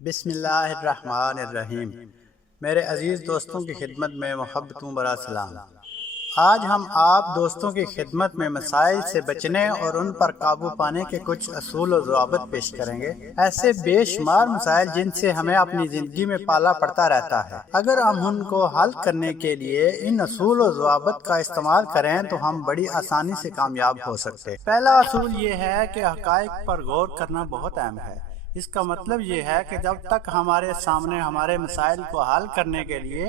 بسم اللہ الرحمن الرحیم۔ میرے عزیز دوستوں کی خدمت میں محبتوں برا سلام۔ آج ہم آپ دوستوں کی خدمت میں مسائل سے بچنے اور ان پر قابو پانے کے کچھ اصول و ضوابط پیش کریں گے۔ ایسے بے شمار مسائل جن سے ہمیں اپنی زندگی میں پالا پڑتا رہتا ہے، اگر ہم ان کو حل کرنے کے لیے ان اصول و ضوابط کا استعمال کریں تو ہم بڑی آسانی سے کامیاب ہو سکتے ہیں۔ پہلا اصول یہ ہے کہ حقائق پر غور کرنا بہت اہم ہے۔ اس کا مطلب یہ ہے کہ جب تک ہمارے سامنے ہمارے مسائل کو حل کرنے کے لیے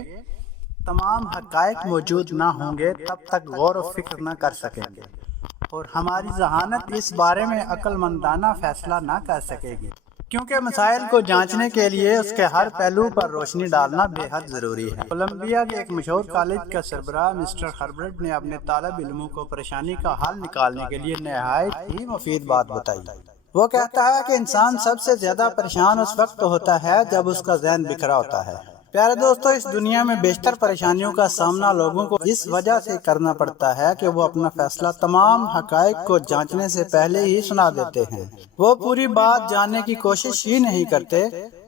تمام حقائق موجود نہ ہوں گے تب تک غور و فکر نہ کر سکیں گے، اور ہماری ذہانت اس بارے میں عقل مندانہ فیصلہ نہ کر سکے گی، کیونکہ مسائل کو جانچنے کے لیے اس کے ہر پہلو پر روشنی ڈالنا بے حد ضروری ہے۔ کولمبیا کے ایک مشہور کالج کا سربراہ مسٹر ہربرٹ نے اپنے طالب علموں کو پریشانی کا حل نکالنے کے لیے نہایت ہی مفید بات بتائی۔ وہ کہتا ہے کہ انسان سب سے زیادہ پریشان اس وقت ہوتا ہے جب اس کا ذہن بکھرا ہوتا ہے۔ پیارے دوستو، اس دنیا میں بیشتر پریشانیوں کا سامنا لوگوں کو اس وجہ سے کرنا پڑتا ہے کہ وہ اپنا فیصلہ تمام حقائق کو جانچنے سے پہلے ہی سنا دیتے ہیں۔ وہ پوری بات جاننے کی کوشش ہی نہیں کرتے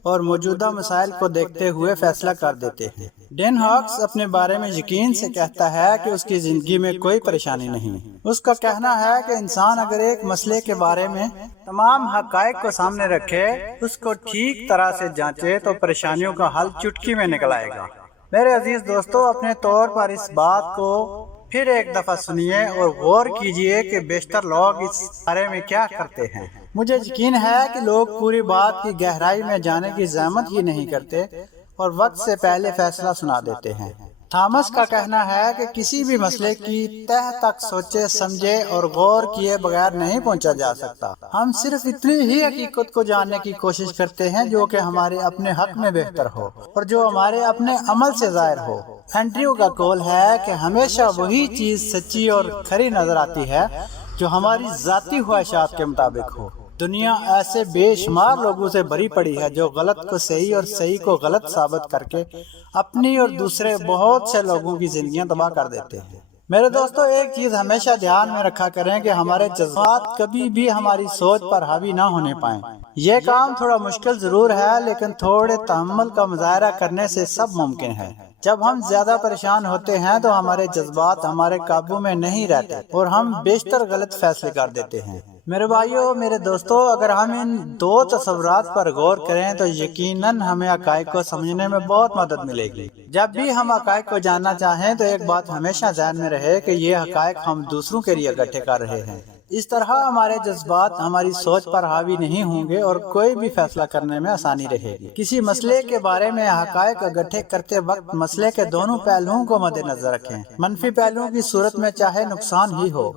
اور موجودہ مسائل کو دیکھتے ہوئے فیصلہ کر دیتے ہیں۔ ڈین ہاکس اپنے بارے میں یقین سے کہتا ہے کہ اس کی زندگی میں کوئی پریشانی نہیں۔ اس کا کہنا ہے کہ انسان اگر ایک مسئلے کے بارے میں تمام حقائق کو سامنے رکھے، اس کو ٹھیک طرح سے جانچے تو پریشانیوں کا حل چٹکی میں نکل آئے گا۔ میرے عزیز دوستو، اپنے طور پر اس بات کو پھر ایک دفعہ سنیے اور غور کیجئے کہ بیشتر لوگ اس بارے میں کیا کرتے ہیں۔ مجھے یقین ہے کہ لوگ پوری بات کی گہرائی میں جانے کی زحمت ہی نہیں کرتے اور وقت سے پہلے فیصلہ سنا دیتے ہیں۔ تھامس کا کہنا ہے کہ کسی بھی مسئلے کی تہ تک سوچے سمجھے اور غور کیے بغیر نہیں پہنچا جا سکتا۔ ہم صرف اتنی ہی حقیقت کو جاننے کی کوشش کرتے ہیں جو کہ ہمارے اپنے حق میں بہتر ہو اور جو ہمارے اپنے عمل سے ظاہر ہو۔ اینڈریو کا قول ہے کہ ہمیشہ وہی چیز سچی اور کھری نظر آتی ہے جو ہماری ذاتی خواہشات کے مطابق ہو۔ دنیا ایسے بے شمار لوگوں سے بھری پڑی ہے جو غلط کو صحیح اور صحیح کو غلط ثابت کر کے اپنی اور دوسرے بہت سے لوگوں کی زندگیاں تباہ کر دیتے ہیں۔ میرے دوستو، ایک چیز ہمیشہ دھیان میں رکھا کریں کہ ہمارے جذبات کبھی بھی ہماری سوچ پر حاوی نہ ہونے پائیں۔ یہ کام تھوڑا مشکل ضرور ہے، لیکن تھوڑے تحمل کا مظاہرہ کرنے سے سب ممکن ہے۔ جب ہم زیادہ پریشان ہوتے ہیں تو ہمارے جذبات ہمارے قابو میں نہیں رہتے اور ہم بیشتر غلط فیصلے کر دیتے ہیں۔ میرے بھائیو، میرے دوستو، اگر ہم ان دو تصورات پر غور کریں تو یقیناً ہمیں حقائق کو سمجھنے میں بہت مدد ملے گی۔ جب بھی ہم حقائق کو جاننا چاہیں تو ایک بات ہمیشہ ذہن میں رہے کہ یہ حقائق ہم دوسروں کے لیے اکٹھے کر رہے ہیں۔ اس طرح ہمارے جذبات ہماری سوچ پر حاوی نہیں ہوں گے اور کوئی بھی فیصلہ کرنے میں آسانی رہے گی۔ کسی مسئلے کے بارے میں حقائق اکٹھے کرتے وقت مسئلے کے دونوں پہلوؤں کو مد نظر رکھیں۔ منفی پہلوؤں کی صورت میں چاہے نقصان ہی ہو،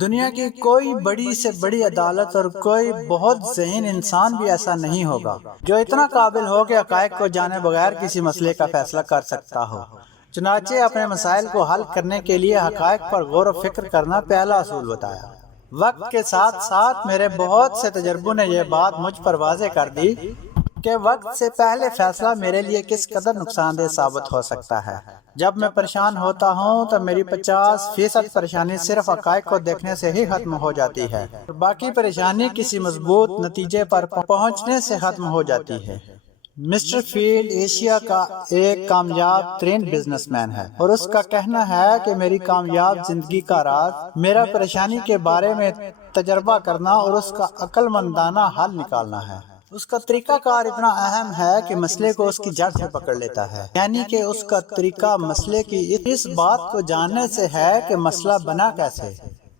دنیا کی کوئی بڑی سے بڑی عدالت اور کوئی بہت ذہین انسان بھی ایسا نہیں ہوگا جو اتنا قابل ہو کہ حقائق کو جانے بغیر کسی مسئلے کا فیصلہ کر سکتا ہو۔ چنانچہ اپنے مسائل کو حل کرنے کے لیے حقائق پر غور و فکر کرنا پہلا اصول بتایا۔ وقت کے ساتھ ساتھ میرے بہت سے تجربوں نے یہ بات مجھ پر واضح کر دی کہ وقت سے پہلے فیصلہ میرے لیے کس قدر نقصان دہ ثابت ہو سکتا ہے۔ جب میں پریشان ہوتا ہوں تو میری 50% پریشانی صرف حقائق کو دیکھنے سے ہی ختم ہو جاتی ہے، باقی پریشانی کسی مضبوط نتیجے پر پہنچنے سے ختم ہو جاتی ہے۔ مسٹر فیلڈ ایشیا کا ایک کامیاب ترین بزنس مین ہے اور اس کا کہنا ہے کہ میری کامیاب زندگی کا راز میرا پریشانی کے بارے میں تجربہ کرنا اور اس کا عقل مندانہ حل نکالنا ہے۔ اس کا طریقہ کار اتنا اہم ہے کہ مسئلے کو اس کی جڑ سے پکڑ لیتا ہے، یعنی کہ اس کا طریقہ مسئلے کی اس بات کو جاننے سے ہے کہ مسئلہ بنا کیسے۔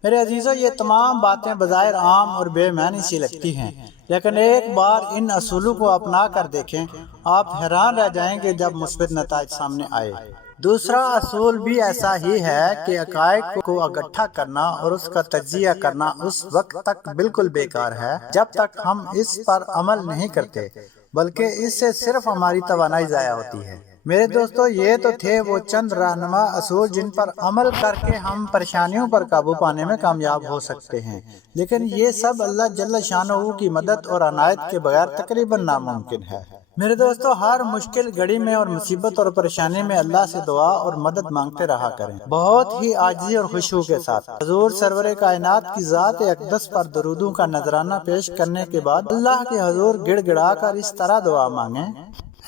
میرے عزیزو، یہ تمام باتیں بظاہر عام اور بے معنی سی لگتی ہیں، لیکن ایک بار ان اصولوں کو اپنا کر دیکھیں، آپ حیران رہ جائیں گے جب مثبت نتائج سامنے آئے۔ دوسرا اصول بھی ایسا ہی ہے کہ حقائق کو اکٹھا کرنا اور اس کا تجزیہ کرنا اس وقت تک بالکل بیکار ہے جب تک ہم اس پر عمل نہیں کرتے، بلکہ اس سے صرف ہماری توانائی ضائع ہوتی ہے۔ میرے دوستو، یہ تو تھے وہ چند رہنما اصول جن پر عمل کر کے ہم پریشانیوں پر قابو پانے میں کامیاب ہو سکتے ہیں، لیکن یہ سب اللہ جل شانہ کی مدد اور عنایت کے بغیر تقریباً ناممکن ہے۔ میرے دوستو، ہر مشکل گھڑی میں اور مصیبت اور پریشانی میں اللہ سے دعا اور مدد مانگتے رہا کریں، بہت ہی عاجزی اور خشوع کے ساتھ۔ حضور سرور کائنات کی ذات اقدس پر درودوں کا نذرانہ پیش کرنے کے بعد اللہ کے حضور گڑ گڑا کر اس طرح دعا مانگیں: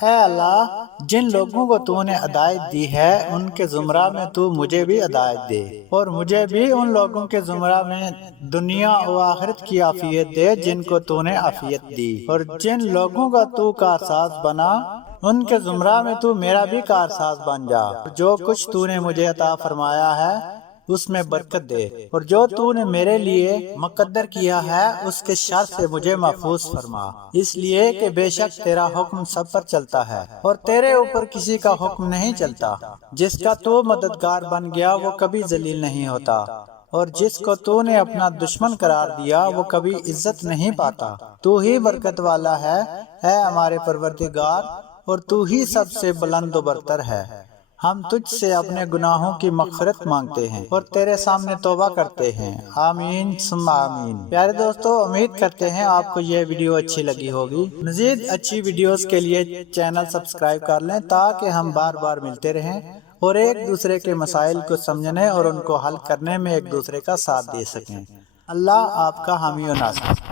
اے اللہ، جن لوگوں کو تو نے ہدایت دی ہے ان کے زمرہ میں تو مجھے بھی ہدایت دے، اور مجھے بھی ان لوگوں کے زمرہ میں دنیا و آخرت کی عافیت دے جن کو تو نے عافیت دی، اور جن لوگوں کا تو کارساز بنا ان کے زمرہ میں تو میرا بھی کارساز بن جا۔ جو کچھ تو نے مجھے عطا فرمایا ہے اس میں برکت دے، اور جو تو نے میرے لیے مقدر کیا ہے اس کے شر سے مجھے محفوظ فرما، اس لیے کہ بے شک تیرا حکم سب پر چلتا ہے اور تیرے اوپر کسی کا حکم نہیں چلتا۔ جس کا تو مددگار بن گیا وہ کبھی ذلیل نہیں ہوتا، اور جس کو تو نے اپنا دشمن قرار دیا وہ کبھی عزت نہیں پاتا۔ تو ہی برکت والا ہے اے ہمارے پروردگار، اور تو ہی سب سے بلند و برتر ہے۔ ہم تجھ سے اپنے گناہوں کی مغفرت مانگتے ہیں اور تیرے سامنے توبہ کرتے ہیں، آمین ثم آمین۔ پیارے دوستو، امید کرتے ہیں آپ کو یہ ویڈیو اچھی لگی ہوگی۔ مزید اچھی ویڈیوز کے لیے چینل سبسکرائب کر لیں تاکہ ہم بار بار ملتے رہیں اور ایک دوسرے کے مسائل کو سمجھنے اور ان کو حل کرنے میں ایک دوسرے کا ساتھ دے سکیں۔ اللہ آپ کا حامی و ناصر۔